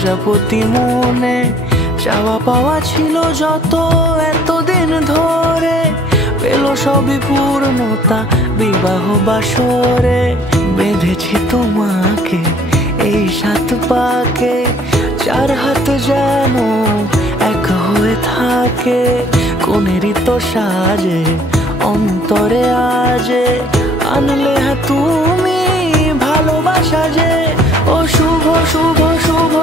প্রজাপতি মনে চাওয়া পাওয়া ছিল যত এতদিন ধরে, পেল সবই পূর্ণতা বিবাহ বাসরে। বেঁধেছি তোমাকে এই 7 পাকে, 4 হাত যেন এক হয়ে থাকে। কোনেরই তো সাজে অন্তরে আজে আনলে তুমি ভালোবাসা যে। ও শুভ শুভ শুভ